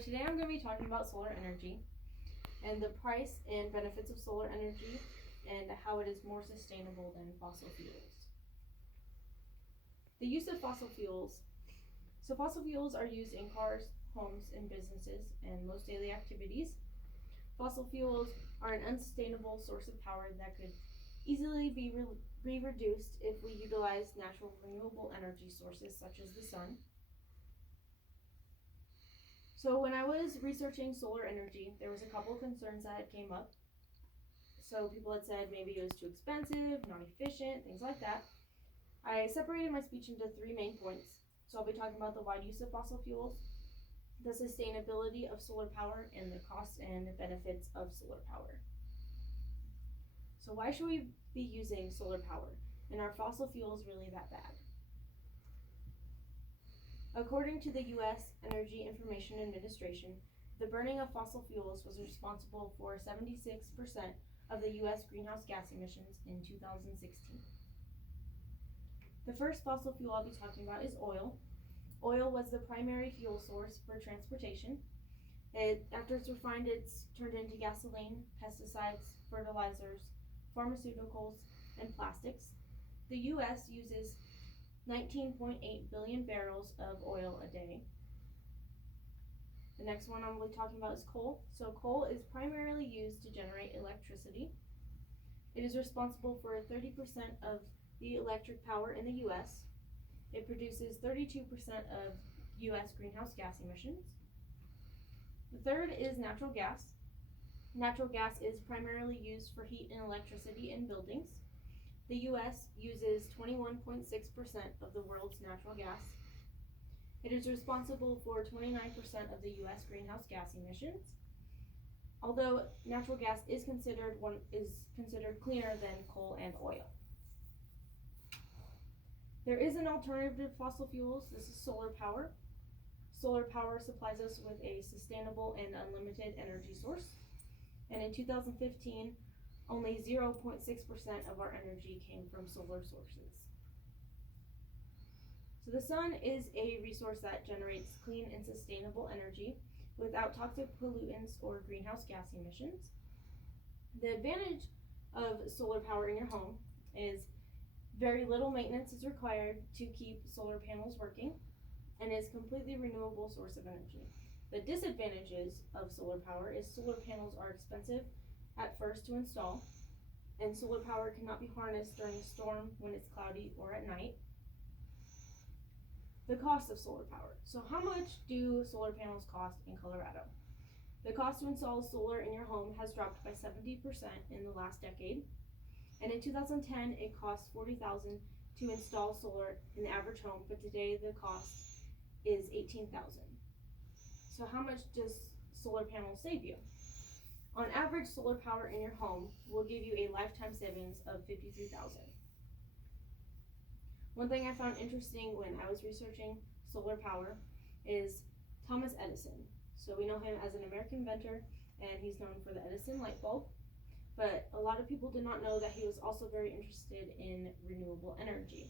today I'm going to be talking about solar energy and the price and benefits of solar energy and how it is more sustainable than fossil fuels. The use of fossil fuels. So fossil fuels are used in cars, homes, and businesses and most daily activities. Fossil fuels are an unsustainable source of power that could easily be reduced if we utilize natural renewable energy sources such as the sun. So when I was researching solar energy, there was a couple of concerns that had came up. So people had said maybe it was too expensive, not efficient, things like that. I separated my speech into three main points. So I'll be talking about the wide use of fossil fuels, the sustainability of solar power, and the costs and benefits of solar power. So why should we be using solar power? And are fossil fuels really that bad? According to the U.S. Energy Information Administration, the burning of fossil fuels was responsible for 76% of the U.S. greenhouse gas emissions in 2016. The first fossil fuel I'll be talking about is oil. Oil was the primary fuel source for transportation. After it's refined, it's turned into gasoline, pesticides, fertilizers, pharmaceuticals, and plastics. The U.S. uses 19.8 billion barrels of oil a day. The next one I'm going to be talking about is coal. So coal is primarily used to generate electricity. It is responsible for 30% of the electric power in the U.S. It produces 32% of U.S. greenhouse gas emissions. The third is natural gas. Natural gas is primarily used for heat and electricity in buildings. The U.S. uses 21.6% of the world's natural gas. It is responsible for 29% of the U.S. greenhouse gas emissions. Although natural gas is considered cleaner than coal and oil. There is an alternative to fossil fuels. This is solar power. Solar power supplies us with a sustainable and unlimited energy source. And in 2015, only 0.6% of our energy came from solar sources. So the sun is a resource that generates clean and sustainable energy without toxic pollutants or greenhouse gas emissions. The advantage of solar power in your home is very little maintenance is required to keep solar panels working, and is a completely renewable source of energy. The disadvantages of solar power is solar panels are expensive at first to install, and solar power cannot be harnessed during a storm when it's cloudy or at night. The cost of solar power. So how much do solar panels cost in Colorado? The cost to install solar in your home has dropped by 70% in the last decade. And in 2010, it cost $40,000 to install solar in the average home, but today the cost is $18,000. So how much does solar panels save you? On average, solar power in your home will give you a lifetime savings of $53,000. One thing I found interesting when I was researching solar power is Thomas Edison. So we know him as an American inventor, and he's known for the Edison light bulb. But a lot of people did not know that he was also very interested in renewable energy.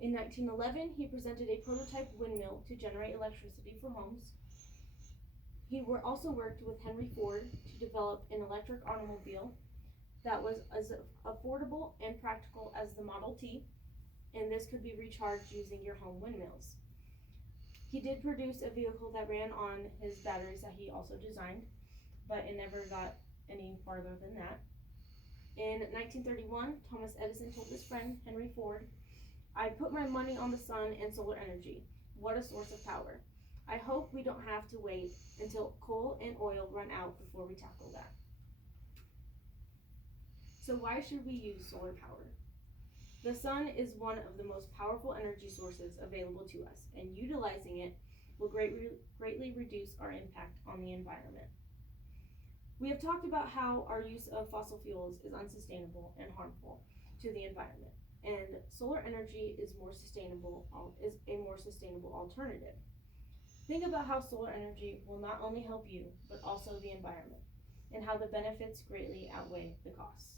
In 1911, he presented a prototype windmill to generate electricity for homes. He also worked with Henry Ford to develop an electric automobile that was as affordable and practical as the Model T, and this could be recharged using your home windmills. He did produce a vehicle that ran on his batteries that he also designed, but it never got any farther than that. In 1931, Thomas Edison told his friend Henry Ford, "I put my money on the sun and solar energy. What a source of power. I hope we don't have to wait until coal and oil run out before we tackle that." So why should we use solar power? The sun is one of the most powerful energy sources available to us, and utilizing it will greatly reduce our impact on the environment. We have talked about how our use of fossil fuels is unsustainable and harmful to the environment, and solar energy is a more sustainable alternative. Think about how solar energy will not only help you, but also the environment, and how the benefits greatly outweigh the costs.